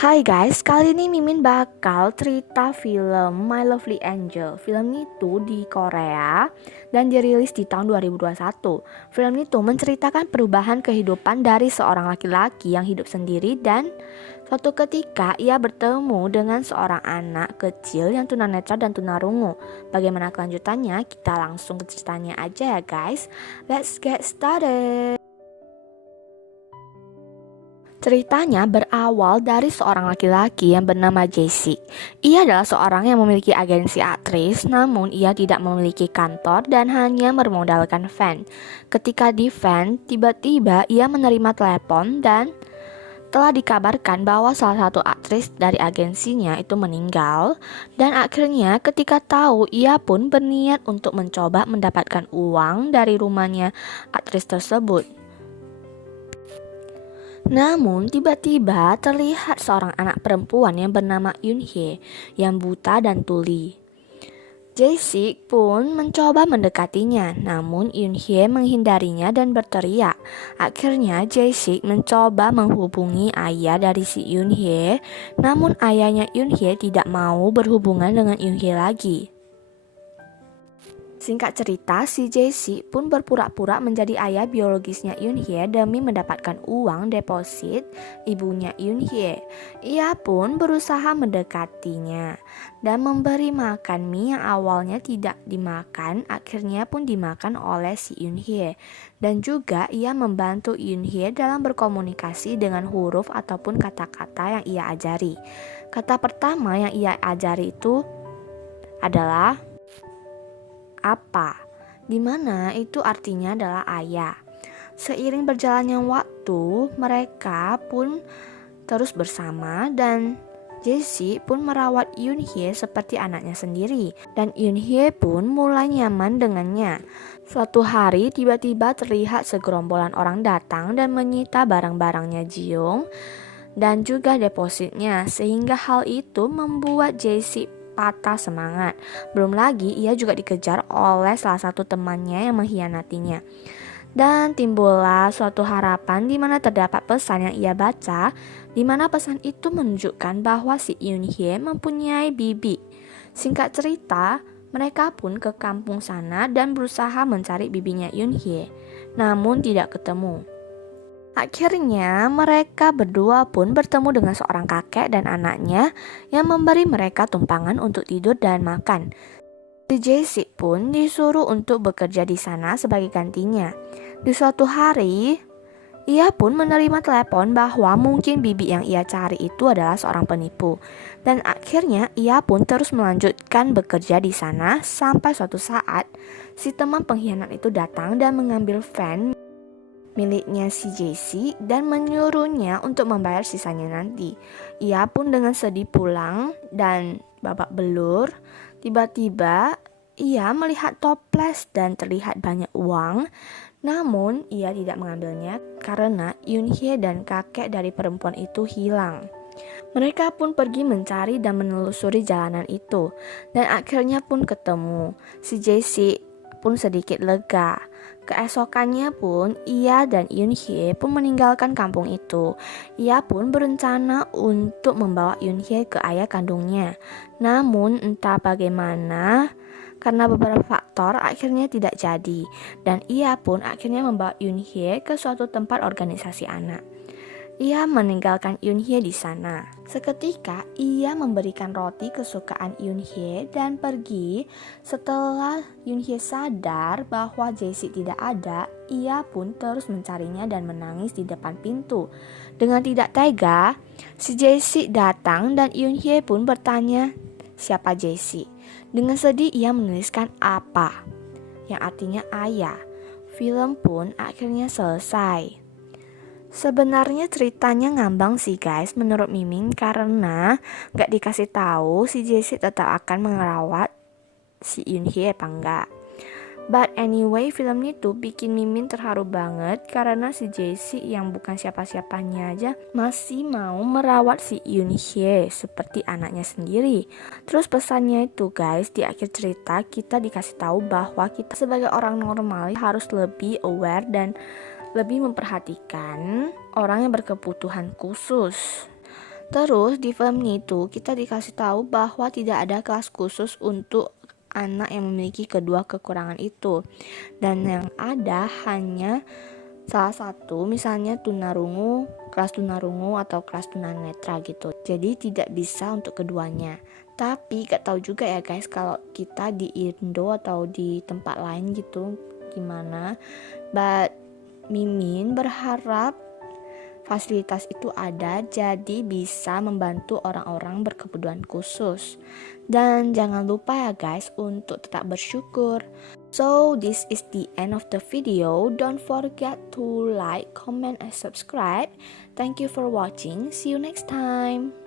Hai guys, kali ini Mimin bakal cerita film My Lovely Angel. Film itu di Korea dan dirilis di tahun 2021. Film itu menceritakan perubahan kehidupan dari seorang laki-laki yang hidup sendiri dan suatu ketika ia bertemu dengan seorang anak kecil yang tunanetra dan tunarungu. Bagaimana kelanjutannya? Kita langsung ke ceritanya aja ya guys. Let's get started. Ceritanya berawal dari seorang laki-laki yang bernama Jesse. Ia adalah seorang yang memiliki agensi aktris, namun ia tidak memiliki kantor dan hanya bermodalkan fan. Ketika di fan, tiba-tiba ia menerima telepon dan telah dikabarkan bahwa salah satu aktris dari agensinya itu meninggal. Dan akhirnya ketika tahu, ia pun berniat untuk mencoba mendapatkan uang dari rumahnya aktris tersebut. Namun tiba-tiba terlihat seorang anak perempuan yang bernama Yoonhye yang buta dan tuli. Jae-sik pun mencoba mendekatinya, namun Yoonhye menghindarinya dan berteriak. Akhirnya Jae-sik mencoba menghubungi ayah dari si Yoonhye, namun ayahnya Yoonhye tidak mau berhubungan dengan Yoonhye lagi. Singkat cerita, si Jae-sik pun berpura-pura menjadi ayah biologisnya Yoonhye demi mendapatkan uang deposit ibunya Yoonhye. Ia pun berusaha mendekatinya dan memberi makan mie yang awalnya tidak dimakan, akhirnya pun dimakan oleh si Yoonhye. Dan juga ia membantu Yoonhye dalam berkomunikasi dengan huruf ataupun kata-kata yang ia ajari. Kata pertama yang ia ajari itu adalah apa, dimana itu artinya adalah ayah. Seiring berjalannya waktu, mereka pun terus bersama dan Jae-sik pun merawat Yoonhye seperti anaknya sendiri. Dan Yoonhye pun mulai nyaman dengannya. Suatu hari tiba-tiba terlihat segerombolan orang datang dan menyita barang-barangnya Jiung dan juga depositnya, sehingga hal itu membuat Jae-sik patah semangat. Belum lagi ia juga dikejar oleh salah satu temannya yang mengkhianatinya. Dan timbullah suatu harapan di mana terdapat pesan yang ia baca, di mana pesan itu menunjukkan bahwa si Yoonhye mempunyai bibi. Singkat cerita, mereka pun ke kampung sana dan berusaha mencari bibinya Yoonhye, namun tidak ketemu. Akhirnya mereka berdua pun bertemu dengan seorang kakek dan anaknya yang memberi mereka tumpangan untuk tidur dan makan. Si Jae-sik pun disuruh untuk bekerja di sana sebagai gantinya. Di suatu hari, ia pun menerima telepon bahwa mungkin bibi yang ia cari itu adalah seorang penipu. Dan akhirnya ia pun terus melanjutkan bekerja di sana sampai suatu saat si teman pengkhianat itu datang dan mengambil van miliknya si Jesse dan menyuruhnya untuk membayar sisanya nanti. Ia pun dengan sedih pulang dan babak belur. Tiba-tiba ia melihat toples dan terlihat banyak uang. Namun ia tidak mengambilnya karena Yoonhye dan kakek dari perempuan itu hilang. Mereka pun pergi mencari dan menelusuri jalanan itu dan akhirnya pun ketemu. Si Jesse pun sedikit lega. Keesokannya pun ia dan Yoonhye pun meninggalkan kampung itu. Ia pun berencana untuk membawa Yoonhye ke ayah kandungnya. Namun entah bagaimana, karena beberapa faktor akhirnya tidak jadi. Dan ia pun akhirnya membawa Yoonhye ke suatu tempat organisasi anak. Ia meninggalkan Yoonhye di sana. Seketika ia memberikan roti kesukaan Yoonhye dan pergi. Setelah Yoonhye sadar bahwa Jae-sik tidak ada, ia pun terus mencarinya dan menangis di depan pintu. Dengan tidak tega, si Jae-sik datang dan Yoonhye pun bertanya, siapa Jae-sik? Dengan sedih ia menuliskan apa, yang artinya ayah. Film pun akhirnya selesai. Sebenarnya ceritanya ngambang sih guys menurut Mimin, karena gak dikasih tahu si Jae-sik tetap akan merawat si Yoonhye apa enggak. But anyway, film itu bikin Mimin terharu banget karena si Jae-sik yang bukan siapa-siapanya aja masih mau merawat si Yoonhye seperti anaknya sendiri. Terus pesannya itu guys, di akhir cerita kita dikasih tahu bahwa kita sebagai orang normal harus lebih aware dan lebih memperhatikan orang yang berkebutuhan khusus. Terus di filmnya itu kita dikasih tahu bahwa tidak ada kelas khusus untuk anak yang memiliki kedua kekurangan itu. Dan yang ada hanya salah satu, misalnya tunarungu, kelas tunarungu atau kelas tunanetra gitu. Jadi tidak bisa untuk keduanya. Tapi gak tahu juga ya guys kalau kita di Indo atau di tempat lain gitu gimana. But Mimin berharap fasilitas itu ada jadi bisa membantu orang-orang berkebutuhan khusus. Dan jangan lupa ya guys untuk tetap bersyukur. So this is the end of the video. Don't forget to like, comment, and subscribe. Thank you for watching. See you next time.